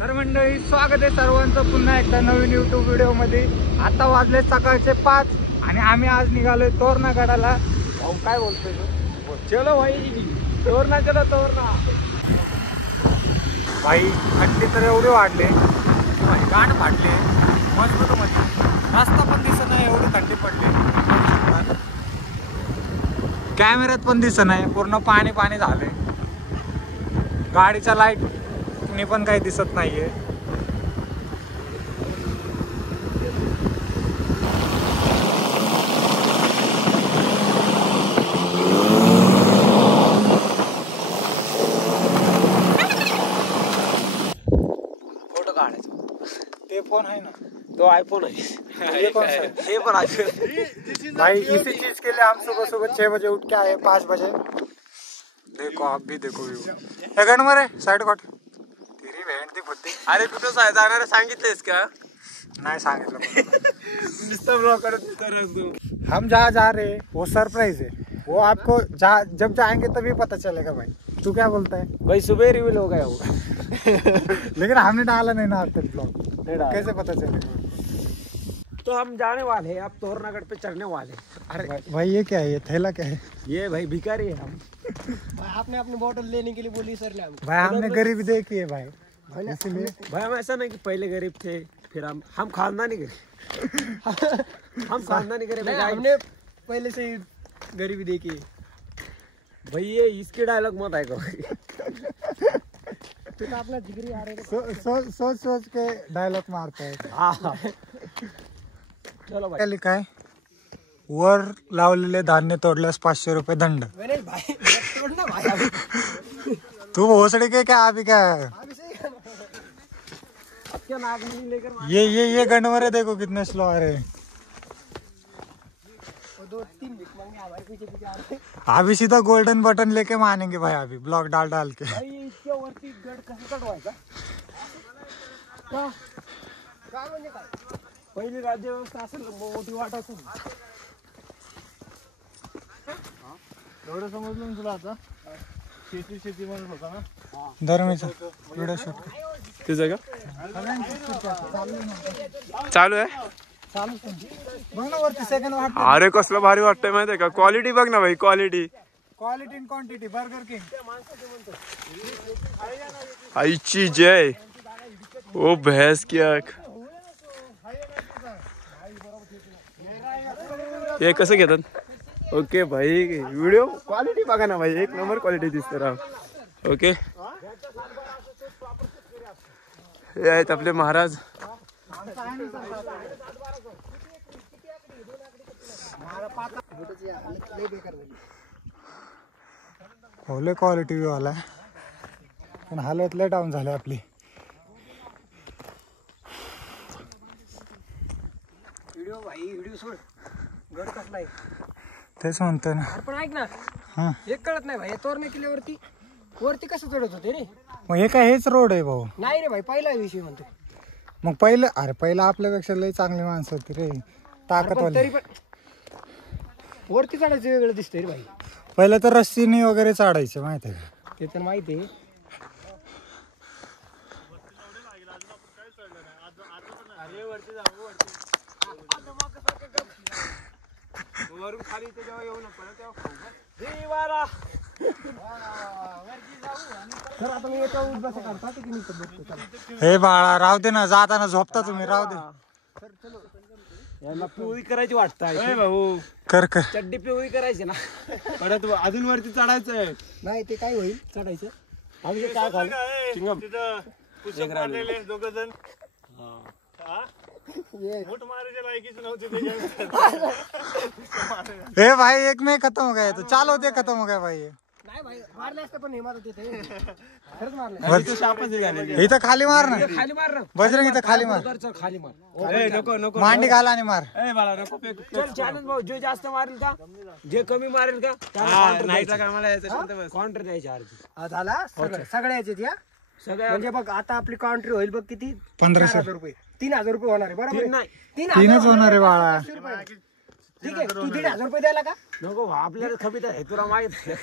तर मंडळी स्वागत आहे सर्वांचं पुन्हा एकदा नवीन YouTube व्हिडिओ मध्ये। आता वाजले सकाळचे 5 आणि आम्ही आज निघालोय तोरणागडाला। भाऊ काय बोलतोय तू? चलो भाई तोरणा चलो तोरणा। भाई थंडी तर एवढी वाढले भाई, गाठ फाटले मजबूत मध्ये, रस्ता पण दिसत नाही एवढी थंडी पडली। कॅमेऱ्यात पण दिसत नाही, पूर्ण पाणी पाणी झाले। गाडीचा लाईट पण काही दिसत नाहीये। फोटो काढायचा ते फोन आहे ना, तो आईफोन है। ये कौन सा है? ये पर आईफोन भाई इसी चीज के लिए हम सुबह सुबह 6 बजे उठ के आए, 5 बजे। देखो आप भी देखो व्यू। गण मरे साइड कट तेरी बहन ती फुटती। अरे कुठं जाणार सांगितलेस का? नहीं सांगितलं नुसतं ब्लॉग करत तू। हम जहाँ जा रहे हैं वो सरप्राइज है, वो आपको जब जाएंगे तभी पता चलेगा। भाई तू क्या बोलता है? भाई सुबह रिवील हो गया होगा। लेकिन हमने डाला नहीं ना अब तक ब्लॉग, कैसे पता चलेगा? तो हम जाने वाले हैं, आप तोरनागढ़ पे चढ़ने वाले। अरे भाई ये क्या है, ये थैला क्या है? ये भाई भिखारी है हम। भाई आपने अपनी बोतल लेने के लिए बोली सर ने हमको। भाई हमने गरीबी देखी है भाई, इसलिए। भाई हम ऐसा नहीं कि पहले गरीब थे फिर हम खानदानी गरीब। हम खानदानी गरीब। हमने पहले से ही गरीबी देखी है। भाई ये इसके डायलॉग मत आएगा। तू तो अपना जिगरी आ रहे सोच सोच के डायलॉग मारता है। हाँ चलो भाई। क्या लिखा है? वर लावलेले धान्य तोडल्यास 500 रुपये दंड। मैंने भाई तोड़ना भाई। तू भोसड़ी के क्या अभी क्या? क्या नाक में लेकर ये गणवरे देखो कितने स्लो आ रहे हैं। वो 2-3 भिख मांगे हमारे पीछे पीछे आ रहे। अभी सीधा गोल्डन बटन लेके मानेंगे भाई, अभी ब्लॉग डाल डाल के। भाई इतक्या वरती गड कसं चढवायचा? काय म्हणजे काय? पहिली राज्य व्यवस्था असेल मोठी वाट असेल। एवढं समजलं तुला आता? शेती म्हणत होता ना धर्मीचा व्हिडिओ शूट तुझं का चालू आहे? बघ ना वरती सेकंड वाट। अरे कसलं भारी वाटतंय माहितीये का? क्वालिटी बघ ना भाई, quality quality in quantity burger king. आईची जय। ओ भैंस की आंख। हे कसं घेतात? ओके भाई व्हिडिओ क्वालिटी बघा ना भाई, एक नंबर क्वालिटी दिसते राव। ओके हे आहेत आपले महाराज। होले क्वालिटी वाला आहे, पण हालत लय डाऊन झाले आपली। व्हिडिओ सोड, गड कसला आहे तेच म्हणतोय ना। पण ऐक ना, हा एक कळत नाही भाई, तोरणा किल्ल्यावरती वरती कसं चढत होते रे? मग हे काय हेच रोड आहे भाऊ? नाही रे भाई, पहिला विषय म्हणतो। मग पहिलं, अरे पहिलं आपल्यापेक्षा लय चांगली माणसं होती रे, ताकदवाली। तरी पण वरती चढायचं वेगळं दिसतंय रे भाई। पहिलं तर रस्सीने वगैरे चढायचे माहिती आहे का? ते तर माहिती आहे। वरून खाली जेव्हा येऊ नका सर आता मी याच्यावर बसा काढता की मी बघतो। चला हे बाळा राहू दे ना, जाताना झोपता तुम्ही, राहू दे। यांना पिवळी करायची वाटतं भाऊ। कर कर चड्डी पिवळी करायची ना, परत अजून वरती चढायचंय। नाही ते काय होईल चढायचं? आम्ही काय खाल चिंगम हे भाई एक में खत्म हो गया, तो चाल होते खत्म हो गया भाई। नाही भाई मारले असते पण हे मारत येते, खरंच मारले। इथं खाली मार ना, खाली मार ना बजरंग इथं खाली मार, खाली मार। नको नको मांडी घाला आणि मार। चल चॅनल भाऊ, जे जास्त मारेल का, जे कमी मारेल का, नाही तर आम्हाला काउंटर द्यायची अर्धी। झाला सगळ्या याच्यात या सगळ्या म्हणजे बघ आता आपली काउंट्री होईल बघ किती? 1500 रुपये। 3000 रुपये होणार आहे बरोबर? नाही 3च होणार आहे बाळा। ठीक आहे तू 1,500 रुपये द्यायला का नको आपल्याला खबीत आहे तुला माहित आहे.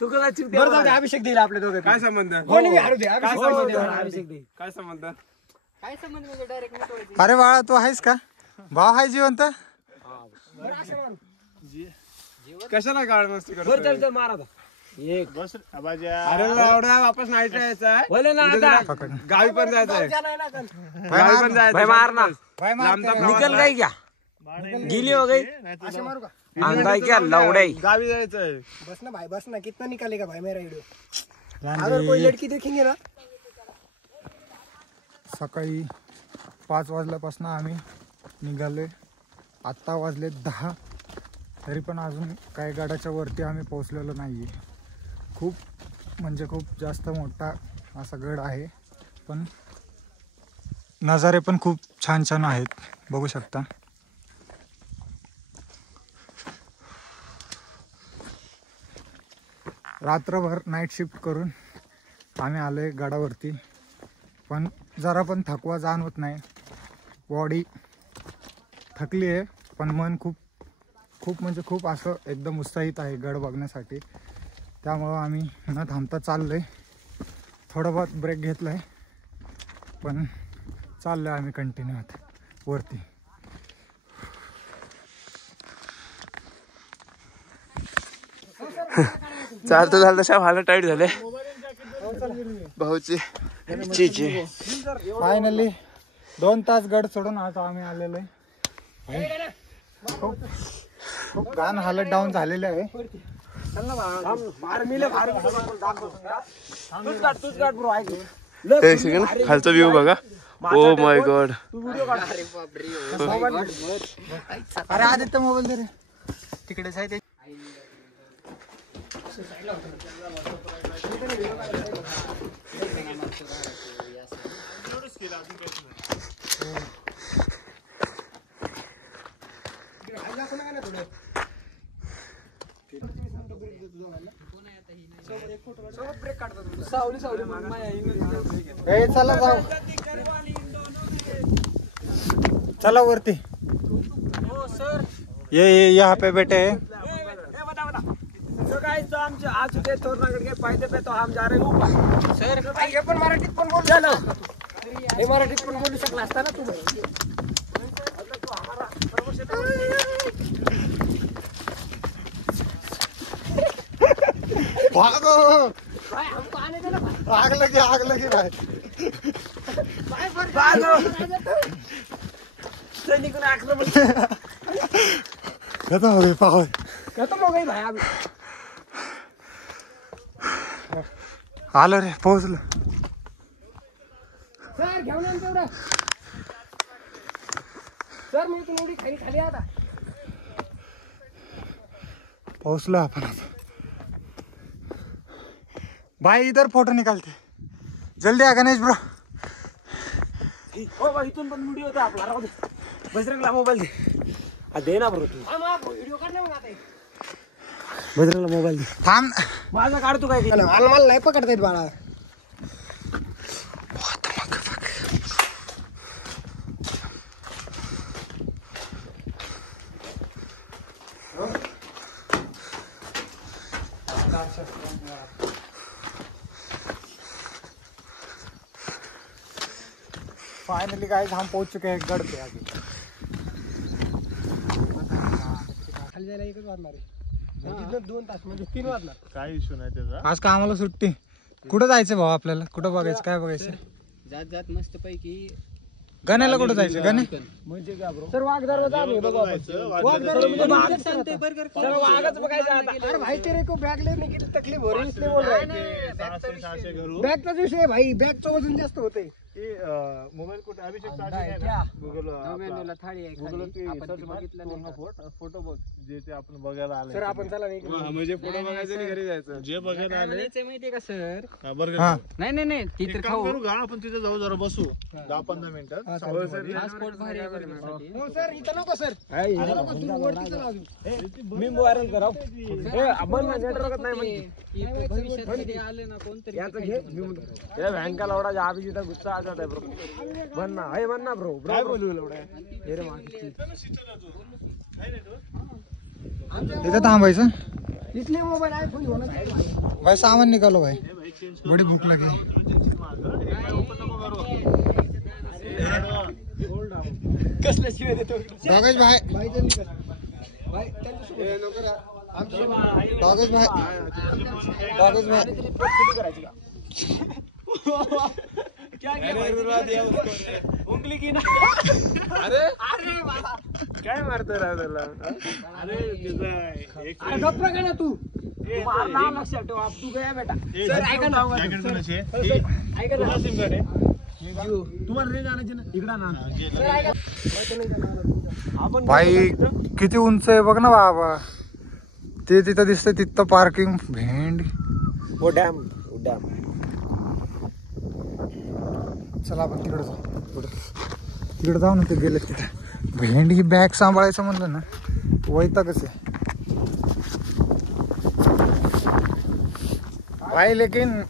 तू कसा चिमटे बरं जाऊ दे, अभिषेक देईल आपले दोघे काय संबंध कोणी बी हारू दे अभिषेक हो, पैसे देणार. अभिषेक दे. काय संबंध काय संबंध म्हणजे डायरेक्ट अरे बाळा तू आहेस का भाव आहे जिवंत कशाला गाळ मस्ती बरं करतो चल चल मार आता एक बस अरे लावड्या वापस नाईट यायचं आहे बोले ना आता गावी पण जायचं आहे नाही ना कल. गावी पण जायचं भाई मार ना भाई मार लांबचा प्रवास निकल गई क्या गिली हो गई असे मारू का अंगाई क्या लौड़ाई गावी जायचं आहे बस ना भाई बस ना कितना निकालेगा भाई मेरा वीडियो अगर कोई लड़की देखेंगे ना सकाळी 5 वाजल्यापासून आम्ही निघालोय. आत्ता वाजले 10 तरी पण अजून काही गडाच्या वरती आम्ही पोहोचलेलो नाही आहे. खूप म्हणजे खूप जास्त मोठा असा गड आहे पण नजारे पण खूप छान छान आहेत बघू शकता. रात्रभर नाईट शिफ्ट करून आम्ही आलोय गडावरती पण जरा पण थकवा जाणवत नाही. बॉडी थकली आहे पण मन खूप खूप म्हणजे खूप असं एकदम उत्साहित आहे गड बघण्यासाठी. त्यामुळं आम्ही न थांबता चाललो आहे. थोडं बहुत ब्रेक घेतला आहे पण चाललो आहे आम्ही कंटिन्यू आता वरती. चालतं झालं तशा भाला टाईट झाले भाऊची फायनली 2 तास गड सोडून आता आम्ही आलेलो आहे. खूप घाण हालत डाऊन झालेले आहे. तूच काढ ब्रो ऐक खालचा व्ह्यू बघा. ओ माय गॉड अरे आदित्य मोबाईल दे रे तिकडेच आहे ते. ए चला जाऊ चला वरती. ये यहाँ पे बैठे हैं. तो गाइस तो हम आ चुके हैं तोरनागढ़ के पायदे पे. तो हम जा रहे हैं ऊपर. सर हे पण मराठीत पण बोलू चलो हे मराठीत पण बोलू शकला असता ना तू. भागो भाई हमको आने दे ना भाई. आग लगी भाई. सैनिकों ने आक्रमण खत्म हो गई पावर. खत्म हो गई भाई अभी. आलं रे पोहोचलो. सर घेऊन आण तेवढं. सर मी इथून एवढी खाली आता. पोहोचलो आपण आता. भाई इधर फोटो निकालते जल्दी आ गणेश ब्रो. हो भाई इथून पण व्हिडिओ होता आपला. राहू दे बजरंगला मोबाईल दे. दे ना ब्रो तू. व्हिडिओ काढ ना मग आता. बजरंगला मोबाईल दे. थांब माझा काढ तू काय ते. मला नाही पकडता येत बाळा. फाइनली गाइस हम पहुंच चुके हैं गढ़ पे. आगे खाली जायला एकच वाजणार आहे. तिथनं 2 तास म्हणजे 3 वाजणार. काय इश्यू नाही त्याचा. आज का आम्हाला सुट्टी. कुठं जायचं भाऊ आपल्याला. कुठं बघायचं काय बघायचं. जात मस्त पैकी गण्याला कुठं जायचं गणे. म्हणजे काय ब्रो. सर वाघ दरवाजा आम्ही बघू आपण. वाघ दरवाजा म्हणजे सांगते बर्गर चल वाघच बघायचं आता. अरे भाई तेरे को बैग लेने की तकलीफ हो रही इसलिए बोल रहा है. बैगचा विषय आहे भाई. बैगचं वजन जास्त होते. मोबाईल कुठे अभिषेक गुगल नव्याण्णवला थाळी आहे खाली. आपण ते बघितलं नाही. फोटो बघ जे ते आपण बघायला आले. सर आपण चला नाही. म्हणजे फोटो बघायचं आणि घरी जायचं. जे बघायला काय आले म्हणायचंय माहितीये का सर. हा नाही ती तर खाऊ. आपण तिथे जाऊ जरा बसू 10-15 मिनिटं. पासपोर्ट भारी आहे बरं माझ्यासाठी. हो सर इथं नको सर. इथं नको तू वरती चला अजून. मी व्हायरल कराव. ए आपण नेटवर्क नाही म्हणजे. की भविष्यात कधी आले ना कोणतरी याचं घे. ए भयंकर लवडा जा अभी जिथं गुस्सा आ जाता है ब्रो. बन ना ब्रो. काय बोलू एवढ्या. हे रे मागे. इथं थांबायचं इसलिए मोबाईल आयफोन होना चाहिए. भाई सामान निकालो भाई बड़ी भूख लगी कसलं शिवाय देतो डॉगेश भाई भाई त्यांनी कर. भाई त्यांच्यासोबत आमच्यासोबत डॉगेश भाई डॉगेश भाई उंगली की ना काय मारतोय राव त्याला अरे गप्पा का ना तू. मार नाव लक्षात ठेव आप तू गया बेटा सर ऐका ना ऐका ना तुम्हाला रेंज आणायची ना इकडं ना आपण भाई किती उंच आहे बघ ना बाबा ते तिथं दिसतंय तिथं पार्किंग भेंड वो डॅम चला आपण तिकडे जाऊ तिकडे जाऊ ना ते गेले तिथं भेंड ही बॅग सांभाळायचं म्हणलं ना वैतागच आहे भाई लेकिन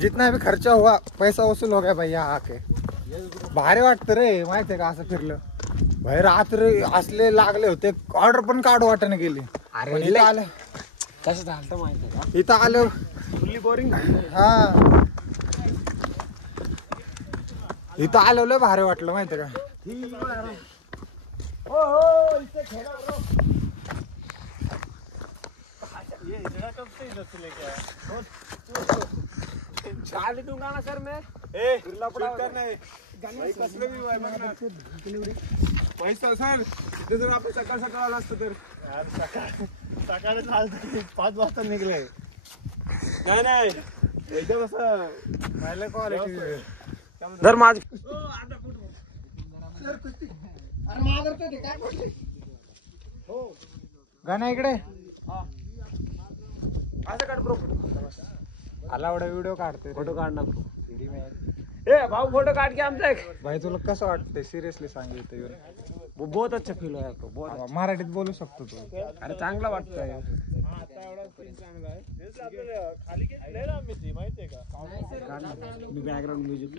जितना भी खर्चा हुआ पैसा वसूल हो गया भाई यहाँ आके भारी वाटतं रे माहितीये का असं फिरलं भाई रात्री असले लागले होते ऑर्डर पण काढू वाटाने गेली अरे पण इथं आलं कसं झालं माहिती आहे का इथं आलं फुल्ली बोरिंग हा इथं आलं लय भारी वाटलं माहितीये का चाली दूंगा ना सर मैं पैसा सर तिथे जर आपण सकाळ सकाळ आला असतो तर सकाळी 5 वाजता निघले नाही एकदम असं पाहिलं क्वालिटी धर माझ अरे मागवतो ते काय बोलते. गाणं इकडे असं काढ ब्रो आला एवढा व्हिडिओ काढतोय फोटो काढ ना ए भाऊ फोटो काढ के आमचा एक भाई तुला कसं वाटतंय सिरियसली सांगितलं येऊन वो बहुत अच्छा फील हुआ आपको बहुत मराठीत बोलू शकतो तू अरे चांगला वाटतंय खाली घेतलंय ना आम्ही ती माहितीये का मी बॅकग्राऊंड म्युझिक